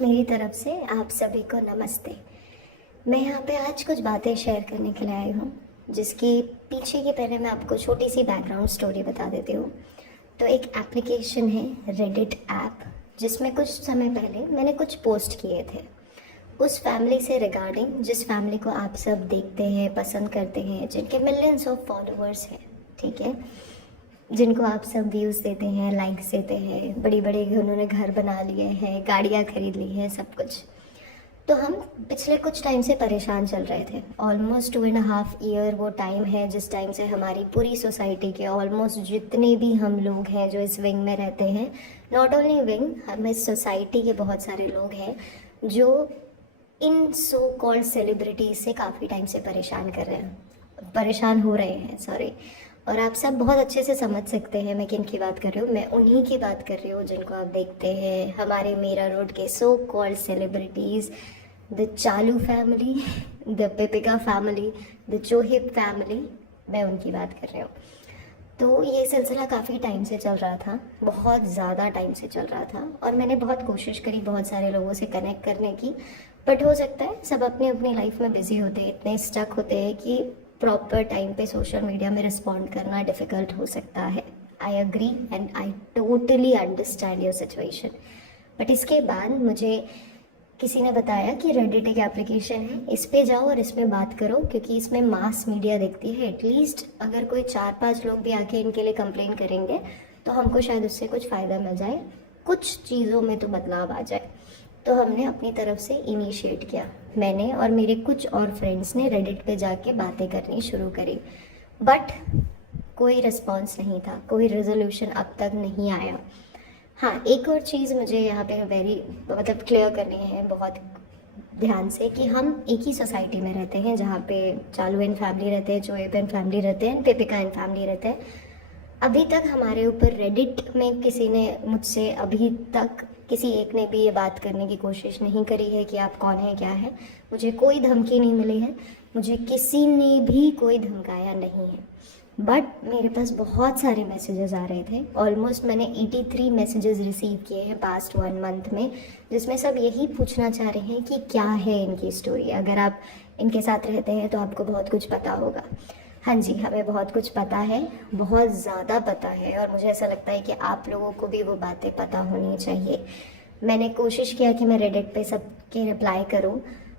मेरी तरफ से आप सभी को नमस्ते। मैं यहाँ पे आज कुछ बातें शेयर करने के लिए आई हूँ, जिसकी पीछे की पहले मैं आपको छोटी सी बैकग्राउंड स्टोरी बता देती हूँ। तो एक एप्लीकेशन है रेडिट ऐप, जिसमें कुछ समय पहले मैंने कुछ पोस्ट किए थे उस फैमिली से रिगार्डिंग, जिस फैमिली को आप सब देखते हैं, पसंद करते हैं, जिनके मिलियंस ऑफ फॉलोअर्स हैं, ठीक है, जिनको आप सब व्यूज़ देते हैं, लाइक्स देते हैं, बड़ी बड़ी उन्होंने घर बना लिए हैं, गाड़ियाँ खरीद ली हैं, सब कुछ। तो हम पिछले कुछ टाइम से परेशान चल रहे थे। ऑलमोस्ट 2.5 ईयर वो टाइम है जिस टाइम से हमारी पूरी सोसाइटी के ऑलमोस्ट जितने भी हम लोग हैं जो इस विंग में रहते हैं, नॉट ओनली विंग, हम इस सोसाइटी के बहुत सारे लोग हैं जो इन सो कॉल्ड सेलिब्रिटीज से काफ़ी टाइम से परेशान हो रहे हैं, सॉरी। और आप सब बहुत अच्छे से समझ सकते हैं मैं किन की बात कर रही हूँ। मैं उन्हीं की बात कर रही हूँ जिनको आप देखते हैं, हमारे मीरा रोड के so called celebrities, the Chalu family, the Pipika family, the Chohib family, मैं उनकी बात कर रही हूँ। तो ये सिलसिला काफ़ी टाइम से चल रहा था, बहुत ज़्यादा टाइम से चल रहा था, और मैंने बहुत कोशिश करी बहुत सारे लोगों से कनेक्ट करने की, बट हो सकता है सब अपनी अपनी लाइफ में बिजी होते हैं, इतने स्टक होते हैं कि प्रॉपर टाइम पे सोशल मीडिया में रिस्पॉन्ड करना डिफ़िकल्ट हो सकता है। I agree and I totally understand your situation. But इसके बाद मुझे किसी ने बताया कि रेडिट एक एप्लीकेशन है, इस पे जाओ और इसमें बात करो, क्योंकि इसमें मास मीडिया देखती है। एटलीस्ट अगर कोई 4-5 लोग भी आके इनके लिए कंप्लेन करेंगे तो हमको शायद उससे कुछ फ़ायदा मिल जाए, कुछ चीज़ों में तो बदलाव आ जाए। तो हमने अपनी तरफ से इनिशिएट किया, मैंने और मेरे कुछ और फ्रेंड्स ने रेडिट पे जाके बातें करनी शुरू करी, बट कोई रिस्पॉन्स नहीं था, कोई रेजोल्यूशन अब तक नहीं आया। हाँ, एक और चीज़ मुझे यहाँ पे मतलब क्लियर करनी है बहुत ध्यान से, कि हम एक ही सोसाइटी में रहते हैं जहाँ पे चालू एंड फैमिली रहते हैं, चोएब एंड फैमिली रहते हैं, पिपिका एंड फैमिली रहते हैं। अभी तक हमारे ऊपर रेडिट में किसी ने मुझसे अभी तक किसी एक ने भी ये बात करने की कोशिश नहीं करी है कि आप कौन है, क्या है। मुझे कोई धमकी नहीं मिली है, मुझे किसी ने भी कोई धमकाया नहीं है। बट मेरे पास बहुत सारे मैसेजेस आ रहे थे, ऑलमोस्ट मैंने 83 मैसेजेस रिसीव किए हैं पास्ट 1 मंथ में, जिसमें सब यही पूछना चाह रहे हैं कि क्या है इनकी स्टोरी। अगर आप इनके साथ रहते हैं तो आपको बहुत कुछ पता होगा। हाँ जी, हमें बहुत कुछ पता है, बहुत ज़्यादा पता है, और मुझे ऐसा लगता है कि आप लोगों को भी वो बातें पता होनी चाहिए। मैंने कोशिश किया कि मैं रेडिट पे सबके रिप्लाई करूं,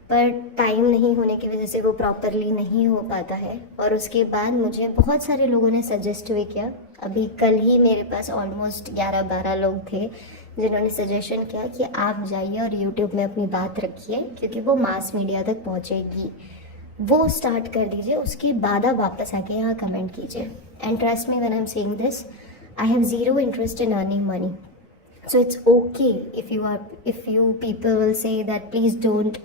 पर टाइम नहीं होने की वजह से वो प्रॉपरली नहीं हो पाता है। और उसके बाद मुझे बहुत सारे लोगों ने सजेस्ट भी किया। अभी कल ही मेरे पास ऑलमोस्ट 11-12 लोग थे जिन्होंने सजेशन किया कि आप जाइए और यूट्यूब में अपनी बात रखिए, क्योंकि वो मास मीडिया तक पहुँचेगी, वो स्टार्ट कर दीजिए, उसके बाद आप वापस आके यहाँ कमेंट कीजिए। And trust me when I am saying this, I have zero interest in earning money, so it's okay if you people will say that please don't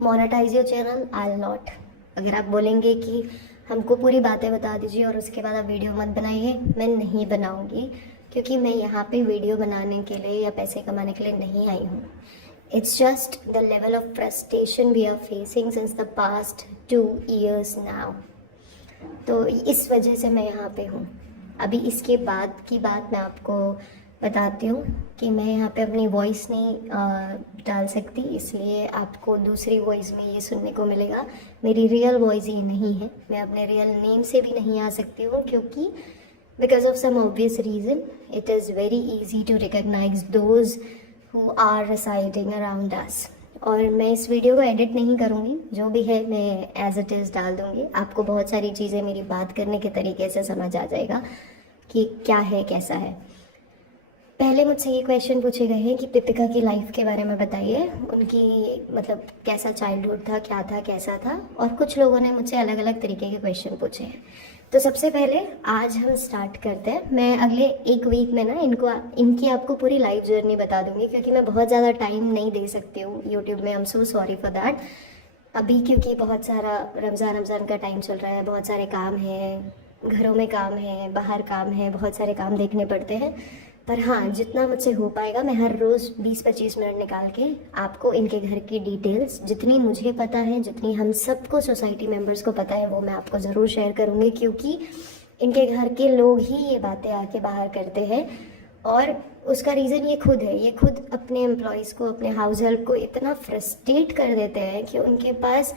monetize your channel, I'll not. अगर आप बोलेंगे कि हमको पूरी बातें बता दीजिए और उसके बाद आप वीडियो मत बनाइए, मैं नहीं बनाऊंगी, क्योंकि मैं यहाँ पे वीडियो बनाने के लिए या पैसे कमाने के लिए नहीं आई हूँ। It's just the level of frustration we are facing since the past 2 years now. तो इस वजह से मैं यहाँ पे हूँ। अभी इसके बाद की बात मैं आपको बताती हूँ कि मैं यहाँ पे अपनी वॉइस नहीं डाल सकती, इसलिए आपको दूसरी वॉइस में ये सुनने को मिलेगा। मेरी रियल वॉइस ये नहीं है, मैं अपने रियल नेम से भी नहीं आ सकती हूँ, क्योंकि because of some obvious reason it is very easy to recognize those who are residing around us. और मैं इस वीडियो को एडिट नहीं करूँगी, जो भी है मैं एज इट इज़ डाल दूँगी। आपको बहुत सारी चीज़ें मेरी बात करने के तरीके से समझ आ जाएगा कि क्या है, कैसा है। पहले मुझसे ये क्वेश्चन पूछे गए हैं कि पिपिका की लाइफ के बारे में बताइए, उनकी मतलब कैसा चाइल्डहुड था, क्या था, कैसा था, और कुछ लोगों ने मुझसे अलग अलग तरीके के क्वेश्चन पूछे हैं। तो सबसे पहले आज हम स्टार्ट करते हैं। मैं अगले 1 वीक में ना इनकी आपको पूरी लाइफ जर्नी बता दूंगी, क्योंकि मैं बहुत ज़्यादा टाइम नहीं दे सकती हूँ यूट्यूब में। I am so sorry for that. अभी क्योंकि बहुत सारा रमज़ान का टाइम चल रहा है, बहुत सारे काम हैं, घरों में काम है, बाहर काम है, बहुत सारे काम देखने पड़ते हैं। पर हाँ, जितना मुझसे हो पाएगा मैं हर रोज़ 20-25 मिनट निकाल के आपको इनके घर की डिटेल्स, जितनी मुझे पता है, जितनी हम सबको सोसाइटी मेंबर्स को पता है, वो मैं आपको ज़रूर शेयर करूँगी, क्योंकि इनके घर के लोग ही ये बातें आके बाहर करते हैं। और उसका रीज़न ये खुद है, ये खुद अपने एम्प्लॉयज़ को, अपने हाउस हेल्प को इतना फ्रस्ट्रेट कर देते हैं कि उनके पास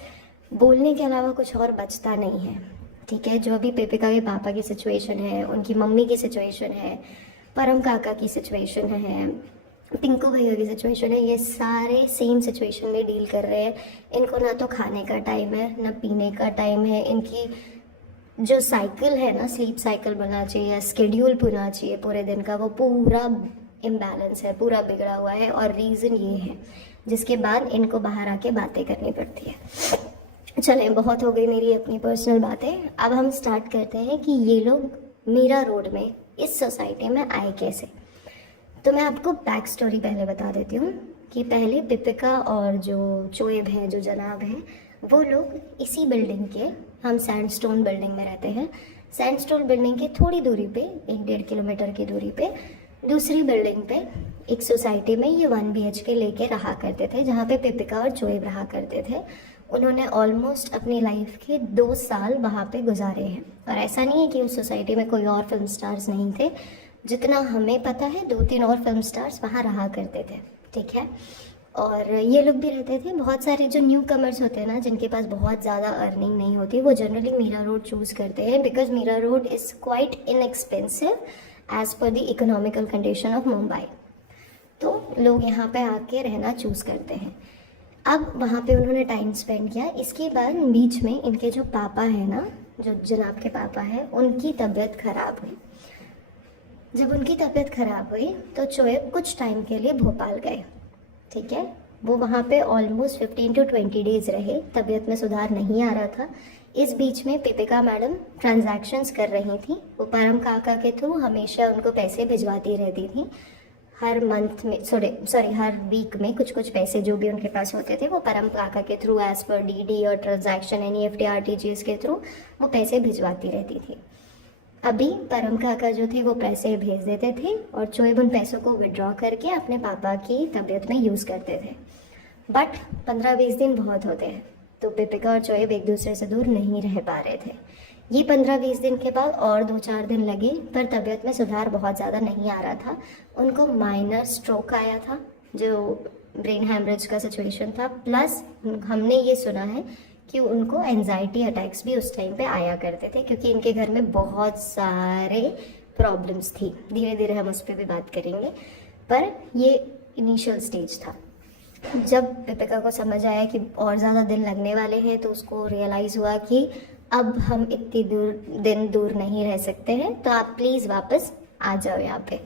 बोलने के अलावा कुछ और बचता नहीं है। ठीक है, जो अभी पेपिका के पापा की सिचुएशन है, उनकी मम्मी की सिचुएशन है, परम काका की सिचुएशन है, पिंकू भैया की सिचुएशन है, ये सारे सेम सिचुएशन में डील कर रहे हैं। इनको ना तो खाने का टाइम है, ना पीने का टाइम है। इनकी जो साइकिल है ना, स्लीप साइकिल बनना चाहिए, स्केड्यूल होना चाहिए पूरे दिन का, वो पूरा इम्बैलेंस है, पूरा बिगड़ा हुआ है। और रीज़न ये है, जिसके बाद इनको बाहर आके बातें करनी पड़ती है। चलें, बहुत हो गई मेरी अपनी पर्सनल बातें। अब हम स्टार्ट करते हैं कि ये लोग मीरा रोड में, इस सोसाइटी में आए कैसे। तो मैं आपको बैक स्टोरी पहले बता देती हूँ कि पहले पिपिका और जो चोएब है, जो जनाब हैं, वो लोग इसी बिल्डिंग के, हम सैंडस्टोन बिल्डिंग में रहते हैं, सैंडस्टोन बिल्डिंग के थोड़ी दूरी पे, 1-1.5 किलोमीटर की दूरी पे दूसरी बिल्डिंग पे एक सोसाइटी में ये 1 BHK लेके रहा करते थे, जहाँ पे पिपिका और चोएब रहा करते थे। उन्होंने ऑलमोस्ट अपनी लाइफ के 2 साल वहाँ पे गुजारे हैं। और ऐसा नहीं है कि उस सोसाइटी में कोई और फिल्म स्टार्स नहीं थे, जितना हमें पता है 2-3 और फिल्म स्टार्स वहाँ रहा करते थे। ठीक है, और ये लोग भी रहते थे। बहुत सारे जो न्यू कमर्स होते हैं ना, जिनके पास बहुत ज़्यादा अर्निंग नहीं होती, वो जनरली मीरा रोड चूज़ करते हैं, because Mira road is quite inexpensive as per the economical condition of Mumbai. तो लोग यहाँ पे आके रहना चूज़ करते हैं। अब वहाँ पे उन्होंने टाइम स्पेंड किया। इसके बाद बीच में इनके जो पापा हैं ना, जो जनाब के पापा हैं, उनकी तबीयत ख़राब हुई। जब उनकी तबीयत ख़राब हुई तो चोएब कुछ टाइम के लिए भोपाल गए। ठीक है, वो वहाँ पे ऑलमोस्ट 15 to 20 डेज़ रहे। तबीयत में सुधार नहीं आ रहा था। इस बीच में पिपिका मैडम ट्रांजैक्शंस कर रही थी। वो परम काका के थ्रू हमेशा उनको पैसे भिजवाती रहती थी। हर मंथ में हर वीक में कुछ कुछ पैसे जो भी उनके पास होते थे, वो परम काका के थ्रू एज़ पर DD और ट्रांजैक्शन NEFT RTGS के थ्रू वो पैसे भिजवाती रहती थी। अभी परम काका जो थे वो पैसे भेज देते थे और चोएब उन पैसों को विड्रॉ करके अपने पापा की तबीयत में यूज़ करते थे। बट 15-20 दिन बहुत होते हैं, तो पिपिका और चोएब एक दूसरे से दूर नहीं रह पा रहे थे। ये 15-20 दिन के बाद और 2-4 दिन लगे, पर तबीयत में सुधार बहुत ज़्यादा नहीं आ रहा था। उनको माइनर स्ट्रोक आया था, जो ब्रेन हैमरेज का सिचुएशन था। प्लस हमने ये सुना है कि उनको एंजाइटी अटैक्स भी उस टाइम पे आया करते थे, क्योंकि इनके घर में बहुत सारे प्रॉब्लम्स थी। धीरे धीरे हम उस पर भी बात करेंगे, पर ये इनिशियल स्टेज था। जब पिपिका को समझ आया कि और ज़्यादा दिन लगने वाले हैं, तो उसको रियलाइज़ हुआ कि अब हम इतनी दिन दूर नहीं रह सकते हैं, तो आप प्लीज़ वापस आ जाओ यहाँ पे।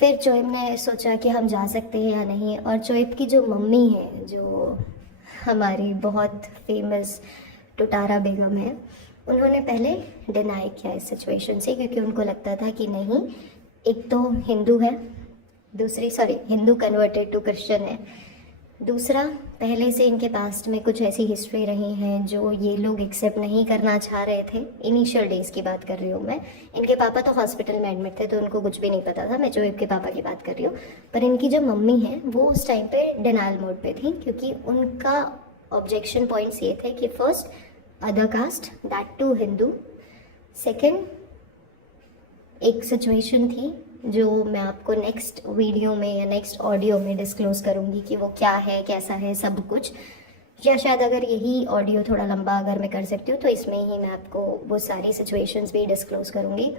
फिर चोएब ने सोचा कि हम जा सकते हैं या नहीं। और चोएब की जो मम्मी है, जो हमारी बहुत फेमस टुटारा बेगम है, उन्होंने पहले डिनाई किया इस सिचुएशन से, क्योंकि उनको लगता था कि नहीं, एक तो हिंदू है, हिंदू कन्वर्टेड टू क्रिश्चियन है, दूसरा पहले से इनके पास्ट में कुछ ऐसी हिस्ट्री रही है जो ये लोग एक्सेप्ट नहीं करना चाह रहे थे। इनिशियल डेज़ की बात कर रही हूँ मैं। इनके पापा तो हॉस्पिटल में एडमिट थे, तो उनको कुछ भी नहीं पता था। मैं चोएब के पापा की बात कर रही हूँ। पर इनकी जो मम्मी है, वो उस टाइम पे डिनाइल मोड पे थी, क्योंकि उनका ऑब्जेक्शन पॉइंट्स ये थे कि first, other caste, that too Hindu. Second, एक सिचुएशन थी जो मैं आपको नेक्स्ट वीडियो में या नेक्स्ट ऑडियो में डिस्क्लोज़ करूँगी कि वो क्या है, कैसा है, सब कुछ। या शायद अगर यही ऑडियो थोड़ा लंबा अगर मैं कर सकती हूँ, तो इसमें ही मैं आपको वो सारी सिचुएशंस भी डिस्क्लोज़ करूँगी।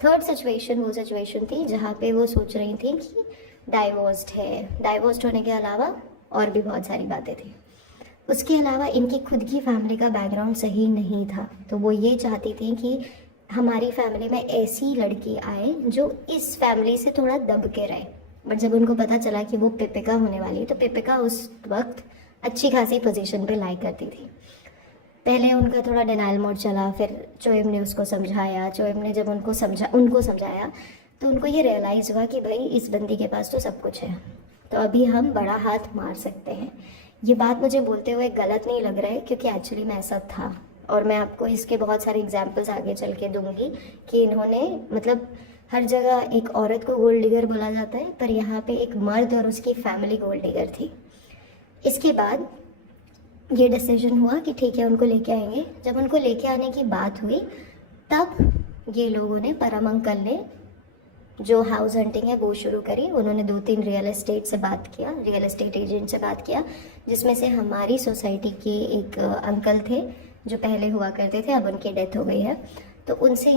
थर्ड सिचुएशन वो सिचुएशन थी जहाँ पे वो सोच रही थी कि डाइवोर्स्ड है। डाइवोर्स्ड होने के अलावा और भी बहुत सारी बातें थी। उसके अलावा इनकी खुद की फैमिली का बैकग्राउंड सही नहीं था, तो वो ये चाहती थी कि हमारी फैमिली में ऐसी लड़की आए जो इस फैमिली से थोड़ा दब के रहे। बट जब उनको पता चला कि वो पिपिका होने वाली है, तो पिपिका उस वक्त अच्छी खासी पोजीशन पे लाई करती थी। पहले उनका थोड़ा डिनाइल मोड चला, फिर चोएब ने उसको समझाया। चोएब ने जब उनको समझाया तो उनको ये रियलाइज़ हुआ कि भाई, इस बंदी के पास तो सब कुछ है, तो अभी हम बड़ा हाथ मार सकते हैं। ये बात मुझे बोलते हुए गलत नहीं लग रहा है, क्योंकि एक्चुअली में ऐसा था। और मैं आपको इसके बहुत सारे एग्जाम्पल्स आगे चल के दूंगी कि इन्होंने, मतलब हर जगह एक औरत को गोल्ड डिगर बोला जाता है, पर यहाँ पे एक मर्द और उसकी फैमिली गोल्ड डिगर थी। इसके बाद ये डिसीजन हुआ कि ठीक है, उनको लेके आएंगे। जब उनको लेके आने की बात हुई, तब ये लोगों ने, परम अंकल ने जो हाउस हंटिंग है वो शुरू करी। उन्होंने 2-3 रियल एस्टेट एजेंट से बात किया, जिसमें से हमारी सोसाइटी के एक अंकल थे जो पहले हुआ करते थे, अब उनकी डेथ हो गई है, तो उनसे